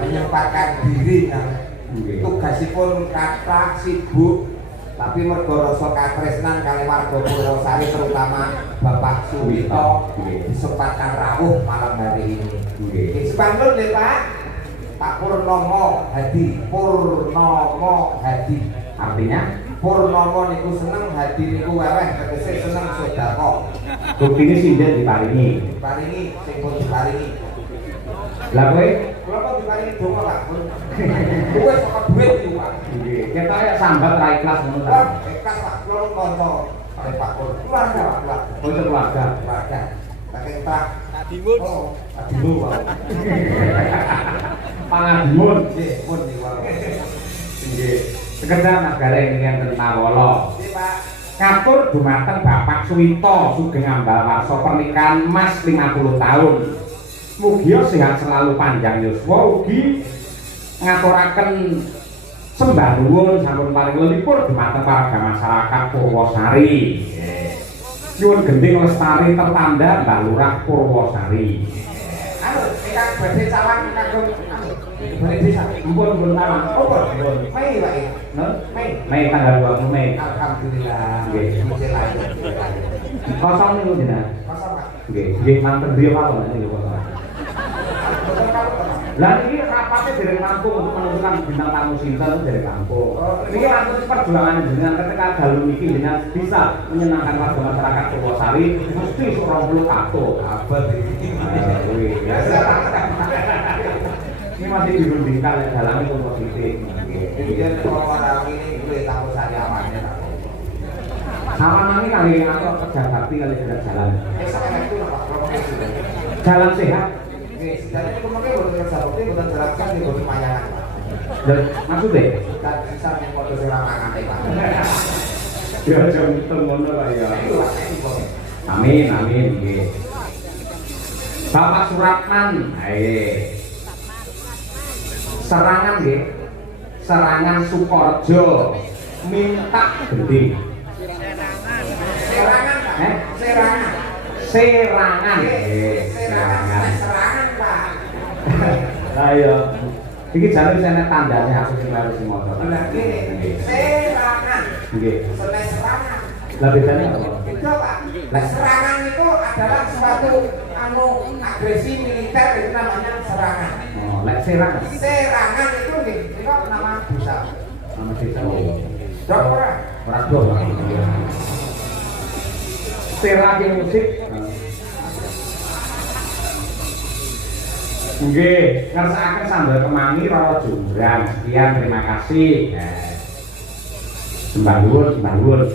menyempatkan diri kan. Tugasipun kathah sibuk tapi mergo rasa katresnan kali warga Purwosari terutama Bapak Suwito disempatkan rawuh malam hari ini. Sepantun deh Pak. Pak Purnomo Hadi, Purnomo Hadi. Artinya Purnomo niku seneng, Hadi niku weweh, tegese seneng sedekah. Buktine sinten diparingi? Diparingi sing pun diparingi. Lah kowe kula kok diparingi donga Pak. Kowe saka duit iki Pak. Nggih, ketok ya sambat ra ikhlas ngono ta. Ikhlas Pak, kula kanca kali Pak Pur. Keluarga Pak, keluarga. Keluarga. Saking Pak Adimun. Oh, Adimun Pak. Pangadimun. Nggih, pun niku. Nggih. Sekedar nagara ing enten Mawala. Nggih Pak. Katur dumateng Bapak Suwito Sugeng Ambalwarsa pernikahan Mas 50 tahun. Mugia sehat selalu panjang yuswa ugi ngaturaken sembah nuwun sampun paring lelipur dumateng warga masyarakat Purwosari. Nyuwun gending lestari tertanda Mbah Lurah Purwosari. Anu, ingkang badhe salam kagem badhe desa. Mumpun taman. Oh, pun. Mei Pak. Mei tanggal 20 Mei. Alhamdulillah. Nggih. Kosong niku jenengan. Kosong Pak. Nggih, nggih manten griya mawon niku kosong. Lah ini rapatnya dari kampung untuk menentukan bintang tamu sinten dari kampung. Ini langsung perjuangan dengan ketika dalu niki dengan bisa menyenangkan warga masyarakat Purwosari mesti seorang puluh kato. Abad ini. Ini masih dirundingkan ya dalamnya positif. Kemudian orang ini boleh tahu saya amannya tak. Sama nanti kali atau kerja bakti kali tidak jalan. Sekarang itu Pak. Jalan sehat. Jadi itu makanya bukan kerja bakti, bukan jelaskan di bukan mayangan Pak. Dan maksudnya? Dan sisa yang foto serangan Pak. Ya jangan ngono lah ya. Amin amin nggih. Bapak Suratman, ayo. Serangan nggih. Serangan Sukorejo minta gede. Serangan Pak. Serangan. Serangan. Serangan. Serangan Pak. Lah iya. Iki jare sene tandane aku sing harus motor. Lah nggih. Serangan. Nggih. Serangan. Lah bedane apa? Beda Pak. Lah serangan itu adalah suatu agresi militer itu namanya serangan. Oh, lek serangan. Serangan itu nih, itu nama desa. Nama desa. Dok ora? Ora dok. Serang musik. Nggih, ngersakaken sambal kemangi Roro Jumbrang. Sekian, terima kasih. Sembah nuwun.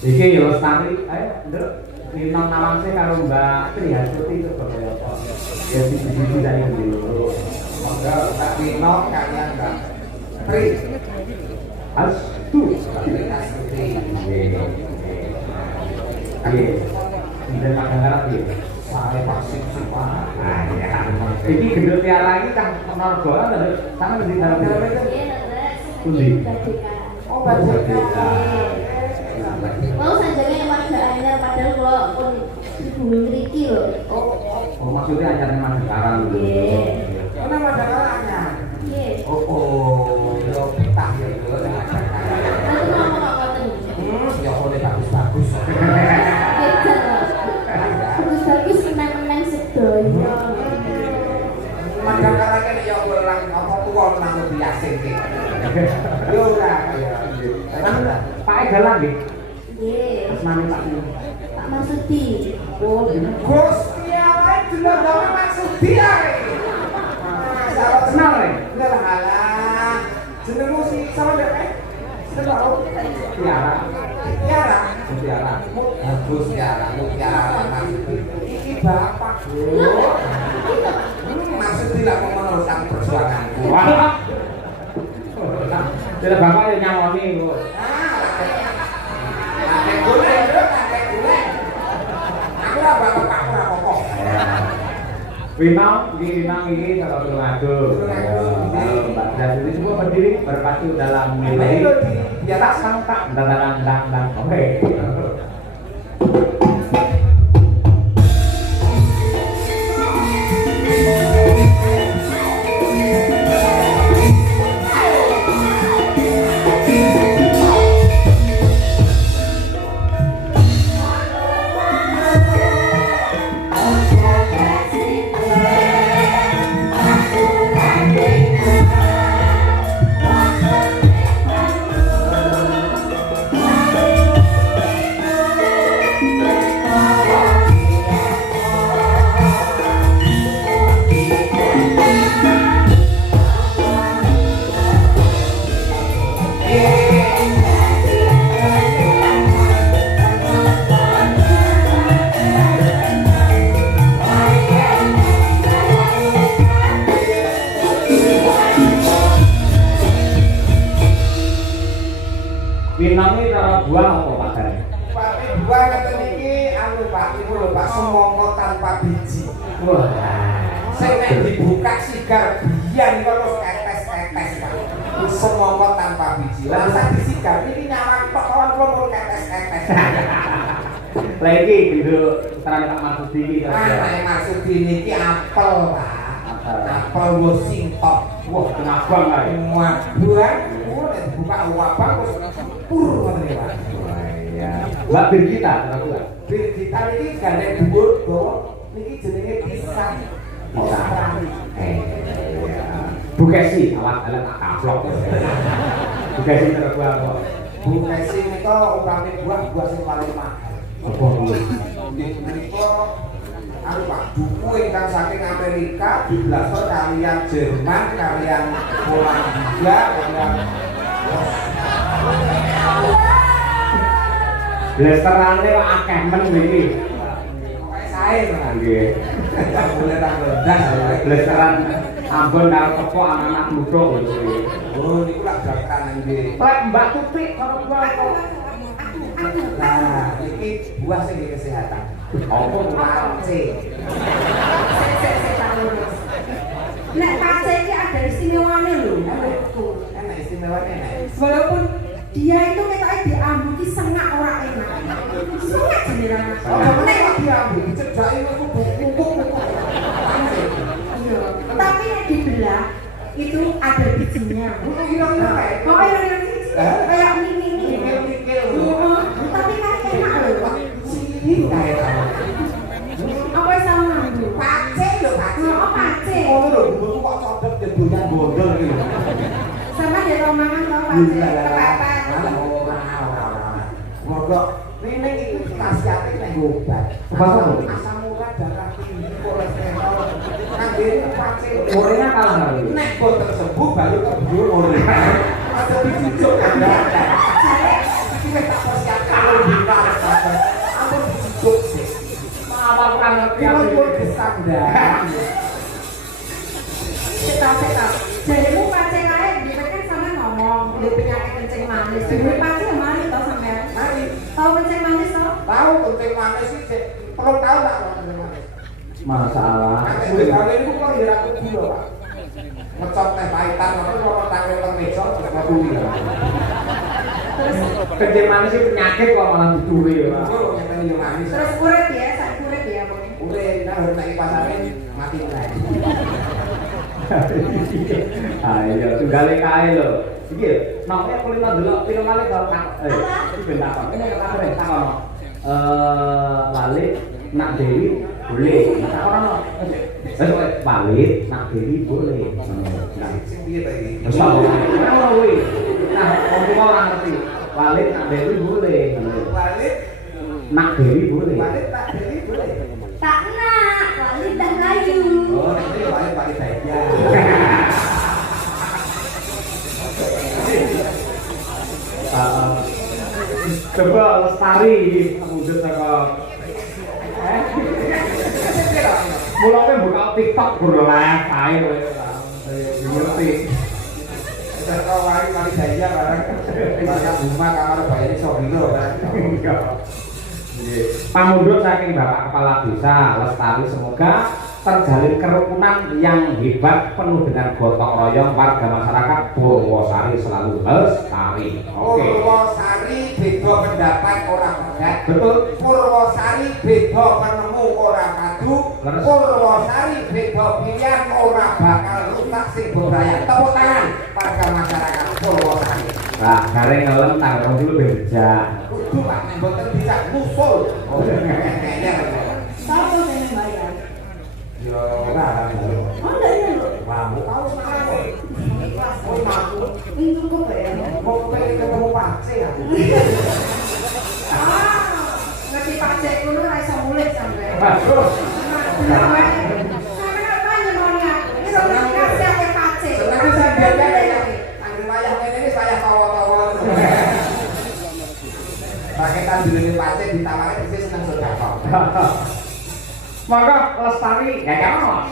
Iki ya lestari, ayo nduk minong nawangse karo Mbak Tri Hasuti itu kaya apa. Ya siji-siji dari dulu. Monggo tak dino kalian Mbak Tri. Astu. Nggih. Sinten makangarap iki? Saya vaksin semua. Iki gendut piala iki Kang Norgo lho, sama ngendi dalam itu? Pundi? Oh, Badeka. Mau sanjane warga anyar padahal kula pun bumi mriki lho. Oh, maksudnya acaranya Madagaran lho. Nggih. Ana Madagaranya. Nggih. Oh, yo petah ya lho. Aku mau kok ngoten. Ya oleh bagus-bagus. Bagus-bagus menang-menang sedoyo. Madagaranya nek yo orang apa tuwa nang biasa iki. Yo ora ya. Pak Egalan nggih. Nggih. Asmane Pak Pak Marsudi. Oh, jeneng Gusti Allah jenenge Maksudi ae. Salah kenal ya? Enggak halah. Jenengmu si sama dek. Seneng. Tiara. Tiara. Tiara. Bagus Tiara, Tiara Maksudi. Iki bapak, Bro. Maksudi lah mau meneruskan perjuanganku. Wah. Jadi bapak yang nyawani kok. Kakek gule, kakek gule. Aku lah bapak aku lah pokok. Winong, ini kalau ngadu. Kalau Mbak Jasudi semua berdiri berpatu dalam nilai. Di atas tak, dan. Oke. Pinangi cara buah apa Pak Dari? Pak buah kata niki anu Pak niku lho Pak semongo tanpa biji. Wah. Sing nek dibuka sigar biyen kok terus tetes-tetes Pak. Semongo tanpa biji. Lah sak disigar iki nyawang tok kawan kula pun tetes-tetes. Lah iki gitu terang Pak Marsudi iki. Nek Marsudi niki apel Pak. Apel Washington. Wah, kenapa enggak? Wah, buah. Nek dibuka wabang terus pur ngoten iki Pak. Iya. Mbak Birgita, kenapa? Birgita niki gandeng dhuwur dawa niki jenenge pisang. Pisang. Bu Kesi, alat tak kaplok. Bu Kesi terbuah apa? Bu Kesi nika umpame buah sing paling mahal. Apa kuwi? Menika anu Pak, buku ingkang saking Amerika diblasor kalian Jerman, kalian Polandia, kalian Blasterane kok akeh men iki. pokoke sae Nggih. ya boleh tak ndas. Blasteran Ambon karo kepok anak-anak muda lho. Oh niku lak jakaran nggih. Lek Mbak Tutik karo buah kok. Nah, iki buah sing nggih kesehatan. Apa Pace. Nek pace iki ada istimewanya lho. Enak istimewanya enak. Walaupun dia itu kita diambuki sengak ora enak. Sengak jenengan. Oh, nek kok diambil dicedhaki niku bubuk-bubuk. Iya. Tapi nek dibelah itu ada bijinya. Butuh kira-kira kayak. Oh, iya. Kayak mini. Mikir-mikir. Tapi kan enak lho. Sini kayak apa? Apa sama Bu? Pace lho, pace. Oh, pace. Oh, lho, bubuk kok codot jebulnya gondol gitu. Sama dia romangan tau pace. Kepepet. Mogok ini itu khasiatnya nek obat. Asam urat darah tinggi, kolesterol. Kangge pace. Orangnya kalah kali. Nek boten sembuh baru kebiur ora. Ada dicucuk kan. Iki wis tak persiapkan lho bisa. Ampun dicucuk sih. Apa kan ngerti Kulo aku. pun gesang dah. Setak. Jadimu pace kae dia kan sama ngomong, dia penyakit kencing manis. Dia pace kemarin tau sampean. Mari. Tahu kencing manis tau? Tahu kencing manis sih, Cek. Perlu tahu tak kencing manis? Masalah. Nek wis kali niku kok ngira aku gula, Pak. Ngecot teh pahitan apa kok tangkel teng meja terus ngakui. Kencing manis itu penyakit kok malah dicuri ya. Pak. Kok nyeteni yo manis. Terus urip ya, sak urip ya pokoknya. Udah, nah harus naik pasarnya mati lagi. Ayo, tunggale kae lho. Iki lho, namanya kulino delok film malih karo iki ben takon. Ini kata ben takon. Balik nak Dewi boleh. Takon ono. Wes balik nak Dewi boleh. Nah, Sing piye ta iki? wis tak ono kuwi. Nah, wong tuwa ora ngerti. Balik nak Dewi boleh. Balik, Nak Dewi boleh. balik tak jadi boleh. Tak nak, wali tak layu. Oh, nek iki balik saja. Coba lestari wujud saka mulane buka TikTok guru live ae kowe. Ngerti. Wis kok balik saja barang. Barang rumah kamar bayar iso biro kan. Pamundhut saking Bapak Kepala Desa Lestari, semoga terjalin kerukunan yang hebat penuh dengan gotong royong warga masyarakat Purwosari selalu lestari. Oke. Purwosari beda pendapat orang pegat. Betul. Purwosari beda penemu orang kadu. Leres. Purwosari beda pilihan orang bakal rusak sing budaya. Tepuk tangan warga masyarakat Purwosari. Nah, gareng ngelem tanggal dulu beja. Kudu Pak, mboten bisa ngusul. Oh, Tahu kok saya bayar. Yo ora kan. Oh enggak ini lho. Wah, mau tahu sekarang kok. Oh, mampu. Ini cukup ya. Mau pengen ketemu pace ya. Ah, ngerti pace kulo ra iso mulit sampe. Waduh. Sampe apa nyemonya? Ini lho kasih ake pace. Seneng wis biasa ya. Anggere wayah ngene iki saya tawa-tawa. Paketan dilene pace ditawari persis seneng sedekah. Maka lestari ya kan.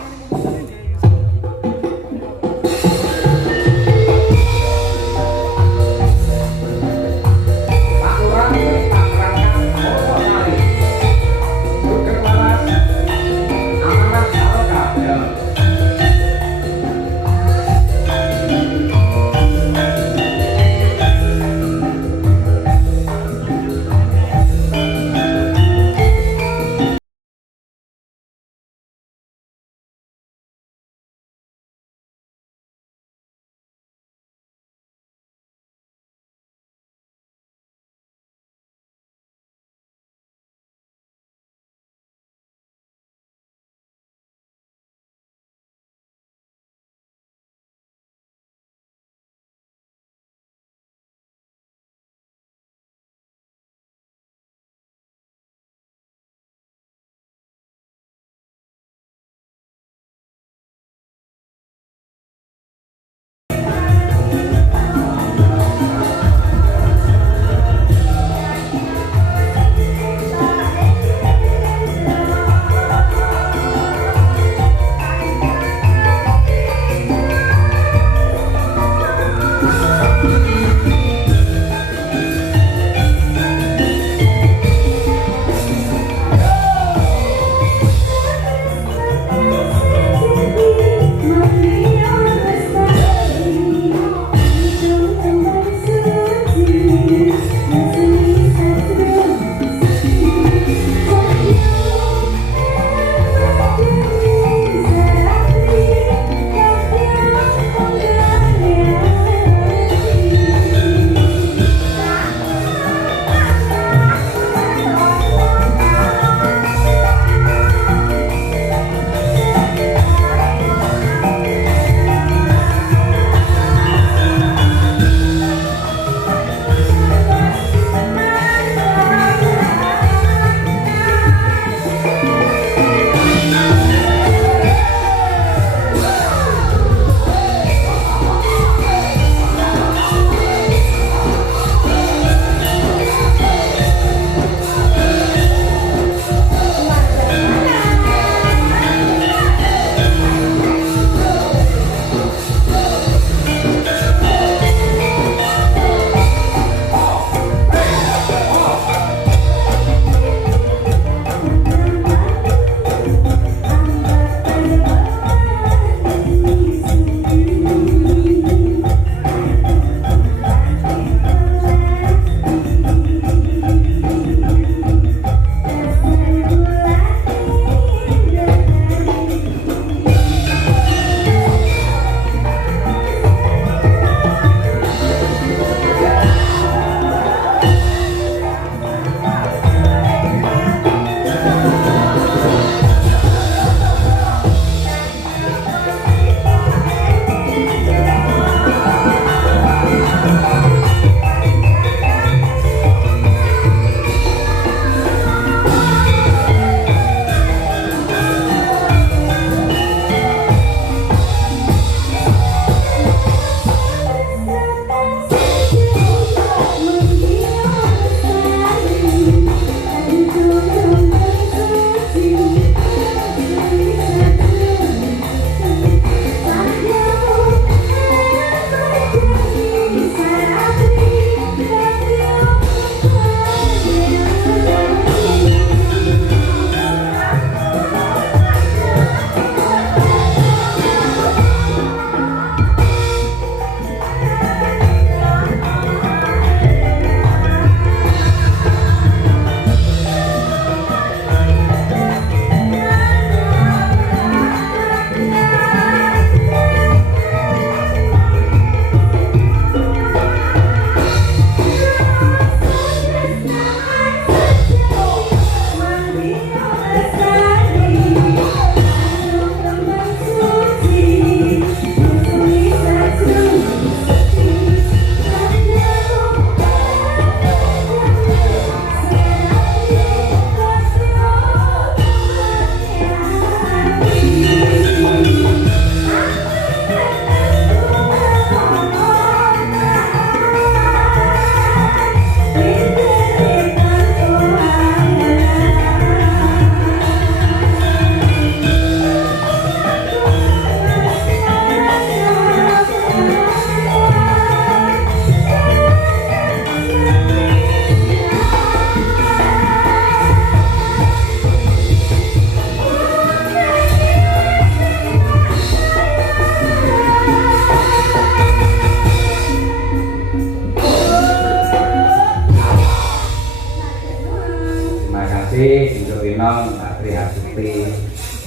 kasih Dinjo Winong Mbak Tri Hasuti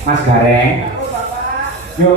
Mas Gareng nyuwun